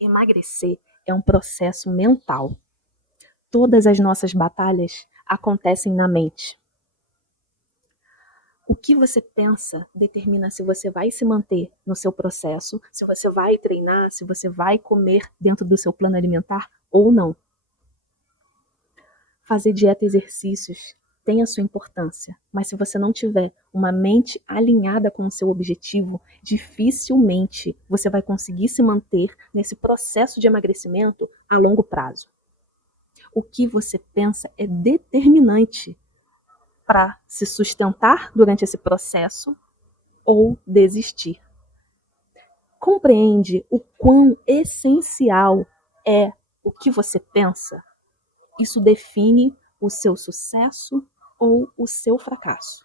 Emagrecer é um processo mental. Todas as nossas batalhas acontecem na mente. O que você pensa determina se você vai se manter no seu processo, se você vai treinar, se você vai comer dentro do seu plano alimentar ou não. Fazer dieta e exercícios tem a sua importância, mas se você não tiver uma mente alinhada com o seu objetivo, dificilmente você vai conseguir se manter nesse processo de emagrecimento a longo prazo. O que você pensa é determinante para se sustentar durante esse processo ou desistir. Compreende o quão essencial é o que você pensa? Isso define o seu sucesso ou o seu fracasso.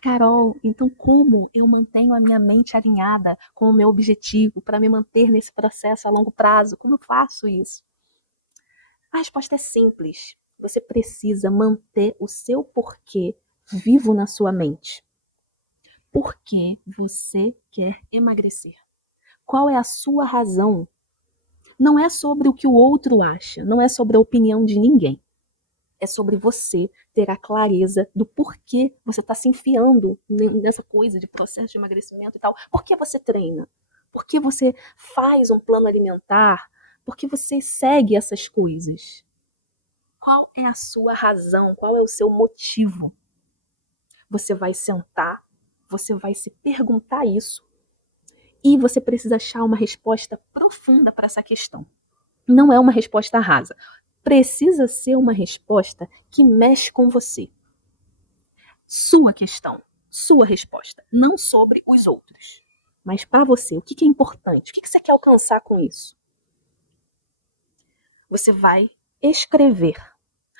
Carol, então como eu mantenho a minha mente alinhada com o meu objetivo para me manter nesse processo a longo prazo? Como eu faço isso? A resposta é simples. Você precisa manter o seu porquê vivo na sua mente. Por que você quer emagrecer? Qual é a sua razão? Não é sobre o que o outro acha, não é sobre a opinião de ninguém. É sobre você ter a clareza do porquê você está se enfiando nessa coisa de processo de emagrecimento e tal. Por que você treina? Por que você faz um plano alimentar? Por que você segue essas coisas? Qual é a sua razão? Qual é o seu motivo? Você vai sentar, você vai se perguntar isso e você precisa achar uma resposta profunda para essa questão. Não é uma resposta rasa. Precisa ser uma resposta que mexe com você. Sua questão, sua resposta, não sobre os outros. Mas para você, o que é importante? O que você quer alcançar com isso? Você vai escrever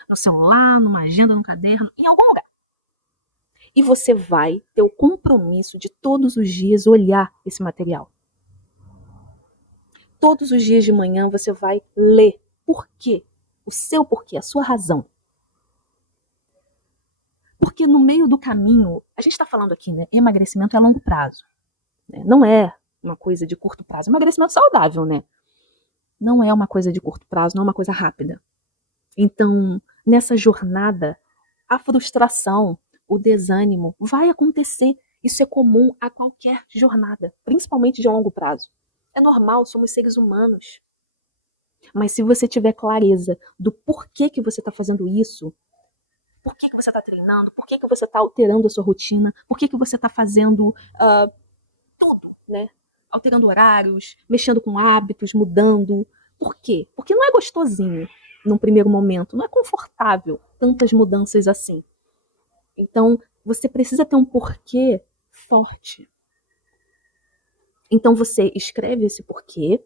no celular, numa agenda, num caderno, em algum lugar. E você vai ter o compromisso de todos os dias olhar esse material. Todos os dias de manhã você vai ler por quê, o seu porquê, a sua razão. Porque no meio do caminho, a gente está falando aqui, né? Emagrecimento é a longo prazo. Né? Não é uma coisa de curto prazo. Emagrecimento saudável, né? Não é uma coisa de curto prazo, não é uma coisa rápida. Então, nessa jornada, a frustração, o desânimo vai acontecer. Isso é comum a qualquer jornada, principalmente de longo prazo. É normal, somos seres humanos. Mas se você tiver clareza do porquê que você está fazendo isso, por que você está treinando, por que você está alterando a sua rotina, por que você está fazendo tudo, né? Alterando horários, mexendo com hábitos, mudando. Por quê? Porque não é gostosinho num primeiro momento, não é confortável tantas mudanças assim. Então, você precisa ter um porquê forte. Então, você escreve esse porquê,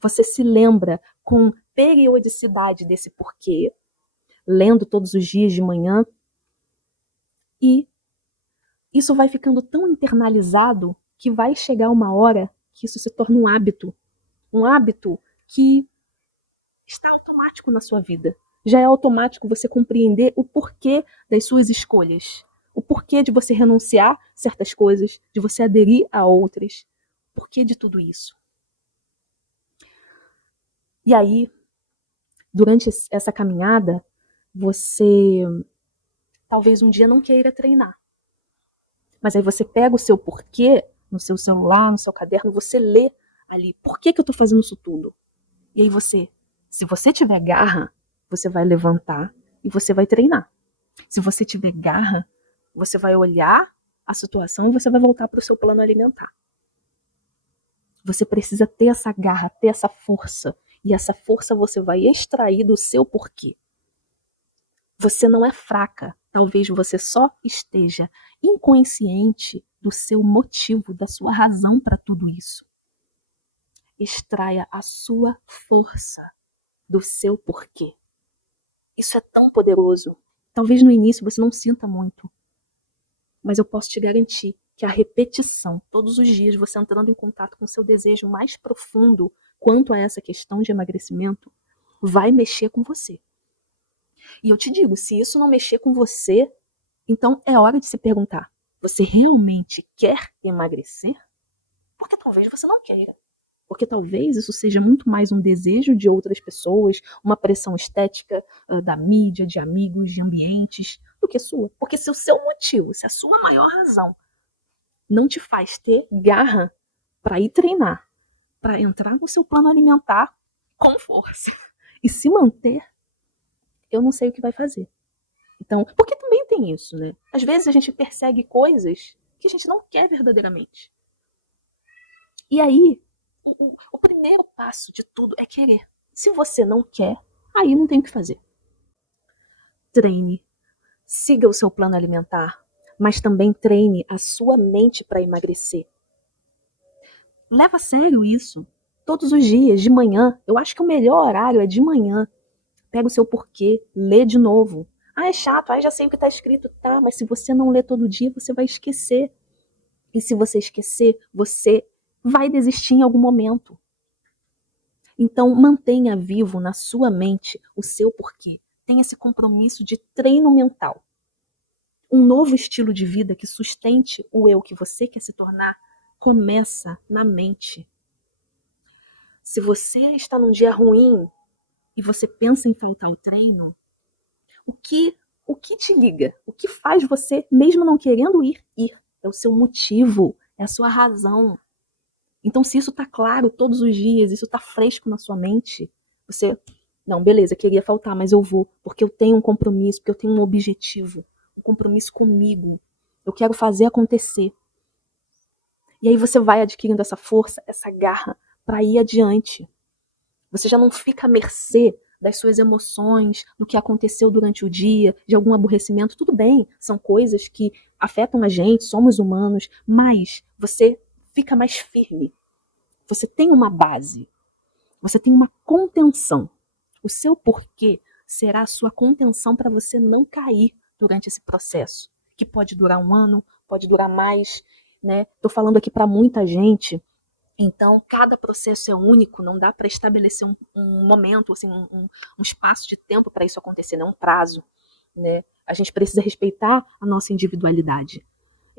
você se lembra com periodicidade desse porquê, lendo todos os dias de manhã, e isso vai ficando tão internalizado que vai chegar uma hora que isso se torna um hábito que está automático na sua vida. Já é automático você compreender o porquê das suas escolhas, o porquê de você renunciar a certas coisas, de você aderir a outras, o porquê de tudo isso. E aí, durante essa caminhada, você talvez um dia não queira treinar. Mas aí você pega o seu porquê no seu celular, no seu caderno, você lê ali, por que eu estou fazendo isso tudo? E aí você, se você tiver garra, você vai levantar e você vai treinar. Se você tiver garra, você vai olhar a situação e você vai voltar para o seu plano alimentar. Você precisa ter essa garra, ter essa força. E essa força você vai extrair do seu porquê. Você não é fraca. Talvez você só esteja inconsciente do seu motivo, da sua razão para tudo isso. Extraia a sua força do seu porquê. Isso é tão poderoso. Talvez no início você não sinta muito, mas eu posso te garantir que a repetição, todos os dias você entrando em contato com o seu desejo mais profundo quanto a essa questão de emagrecimento, vai mexer com você. E eu te digo, se isso não mexer com você, então é hora de se perguntar, você realmente quer emagrecer? Porque talvez você não queira. Porque talvez isso seja muito mais um desejo de outras pessoas, uma pressão estética da mídia, de amigos, de ambientes, do que sua. Porque se o seu motivo, se a sua maior razão não te faz ter garra para ir treinar, para entrar no seu plano alimentar com força e se manter, eu não sei o que vai fazer. Então, porque também tem isso, né? Às vezes a gente persegue coisas que a gente não quer verdadeiramente. E aí, o primeiro passo de tudo é querer. Se você não quer, aí não tem o que fazer. Treine, siga o seu plano alimentar, mas também treine a sua mente para emagrecer. Leva a sério isso. Todos os dias, de manhã. Eu acho que o melhor horário é de manhã. Pega o seu porquê, lê de novo. Ah, é chato, já sei o que está escrito. Tá, mas se você não lê todo dia, você vai esquecer. E se você esquecer, você vai desistir em algum momento. Então, mantenha vivo na sua mente o seu porquê. Tenha esse compromisso de treino mental. Um novo estilo de vida que sustente o eu que você quer se tornar começa na mente. Se você está num dia ruim e você pensa em faltar o treino, o que te liga? O que faz você, mesmo não querendo ir? É o seu motivo, é a sua razão. Então, se isso está claro todos os dias, isso está fresco na sua mente, você, não, beleza, queria faltar, mas eu vou, porque eu tenho um compromisso, porque eu tenho um objetivo, um compromisso comigo. Eu quero fazer acontecer. E aí você vai adquirindo essa força, essa garra para ir adiante. Você já não fica à mercê das suas emoções, do que aconteceu durante o dia, de algum aborrecimento. Tudo bem, são coisas que afetam a gente, somos humanos, mas você fica mais firme. Você tem uma base, você tem uma contenção. O seu porquê será a sua contenção para você não cair durante esse processo, que pode durar 1 ano, pode durar mais, né? Tô falando aqui para muita gente. Então, cada processo é único, não dá para estabelecer um momento, assim, um espaço de tempo para isso acontecer, não um prazo, né? A gente precisa respeitar a nossa individualidade.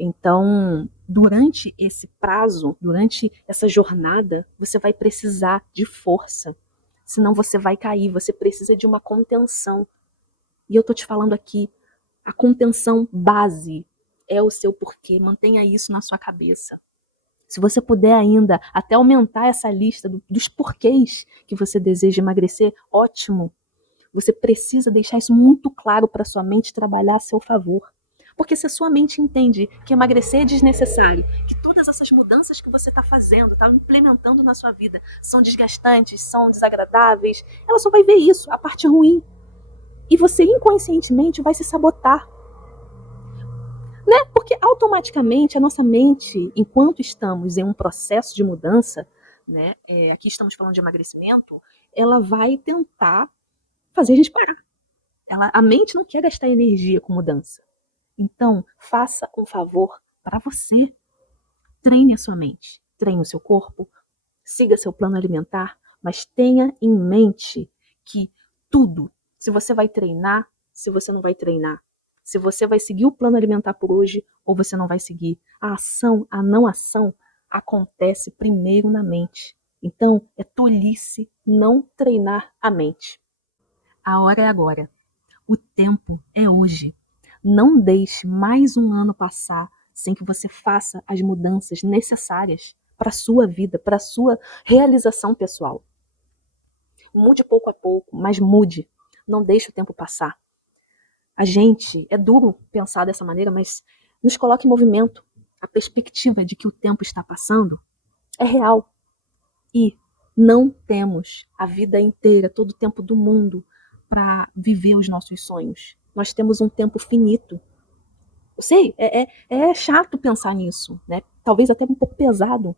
Então, durante esse prazo, durante essa jornada, você vai precisar de força, senão você vai cair, você precisa de uma contenção. E eu tô te falando aqui, a contenção base é o seu porquê, mantenha isso na sua cabeça. Se você puder ainda até aumentar essa lista dos porquês que você deseja emagrecer, ótimo. Você precisa deixar isso muito claro para sua mente trabalhar a seu favor. Porque se a sua mente entende que emagrecer é desnecessário, que todas essas mudanças que você está fazendo, está implementando na sua vida, são desgastantes, são desagradáveis, ela só vai ver isso, a parte ruim. E você inconscientemente vai se sabotar. Né? Porque automaticamente a nossa mente, enquanto estamos em um processo de mudança, né, aqui estamos falando de emagrecimento, ela vai tentar fazer a gente parar. A mente não quer gastar energia com mudança. Então, faça um favor para você. Treine a sua mente, treine o seu corpo, siga seu plano alimentar, mas tenha em mente que tudo, se você vai treinar, se você não vai treinar, se você vai seguir o plano alimentar por hoje ou você não vai seguir, a ação, a não ação acontece primeiro na mente. Então, é tolice não treinar a mente. A hora é agora. O tempo é hoje. Não deixe mais 1 ano passar sem que você faça as mudanças necessárias para a sua vida, para a sua realização pessoal. Mude pouco a pouco, mas mude. Não deixe o tempo passar. A gente, é duro pensar dessa maneira, mas nos coloca em movimento. A perspectiva de que o tempo está passando é real. E não temos a vida inteira, todo o tempo do mundo para viver os nossos sonhos. Nós temos um tempo finito. Eu sei, é chato pensar nisso, né? Talvez até um pouco pesado,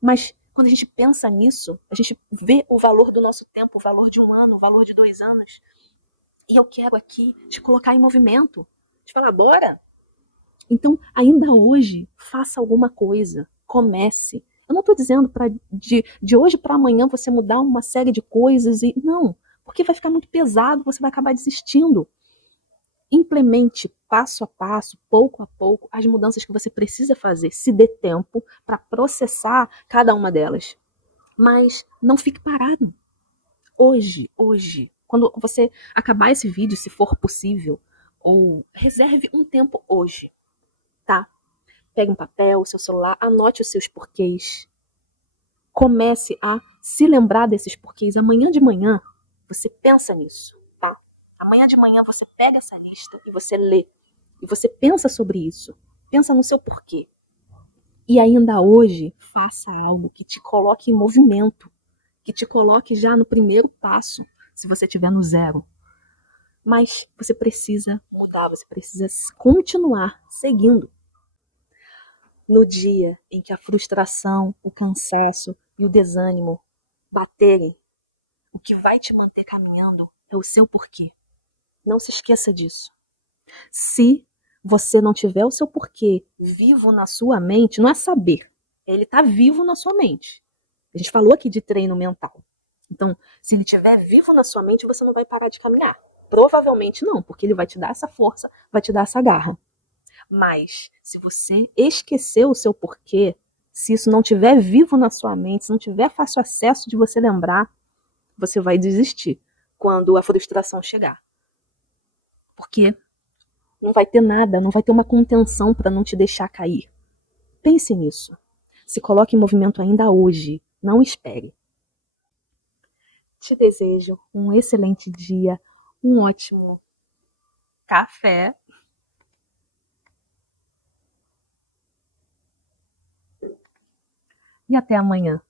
mas quando a gente pensa nisso, a gente vê o valor do nosso tempo, o valor de 1 ano, o valor de 2 anos. E eu quero aqui te colocar em movimento, te falar, bora! Então, ainda hoje, faça alguma coisa, comece. Eu não estou dizendo para de hoje para amanhã você mudar uma série de coisas, não, porque vai ficar muito pesado, você vai acabar desistindo. Implemente passo a passo, pouco a pouco, as mudanças que você precisa fazer. Se dê tempo para processar cada uma delas. Mas não fique parado. Hoje, quando você acabar esse vídeo, se for possível, ou reserve um tempo hoje, tá? Pegue um papel, o seu celular, anote os seus porquês. Comece a se lembrar desses porquês. Amanhã de manhã, você pensa nisso, tá? Amanhã de manhã você pega essa lista e você lê. E você pensa sobre isso. Pensa no seu porquê. E ainda hoje, faça algo que te coloque em movimento. Que te coloque já no primeiro passo, se você estiver no zero. Mas você precisa mudar, você precisa continuar seguindo. No dia em que a frustração, o cansaço e o desânimo baterem, o que vai te manter caminhando é o seu porquê. Não se esqueça disso. Se você não tiver o seu porquê vivo na sua mente, não é saber, ele está vivo na sua mente. A gente falou aqui de treino mental. Então, se ele estiver vivo na sua mente, você não vai parar de caminhar. Provavelmente não, porque ele vai te dar essa força, vai te dar essa garra. Mas, se você esquecer o seu porquê, se isso não estiver vivo na sua mente, se não tiver fácil acesso de você lembrar, você vai desistir quando a frustração chegar. Porque não vai ter nada, não vai ter uma contenção para não te deixar cair. Pense nisso. Se coloque em movimento ainda hoje. Não espere. Te desejo um excelente dia, um ótimo café e até amanhã.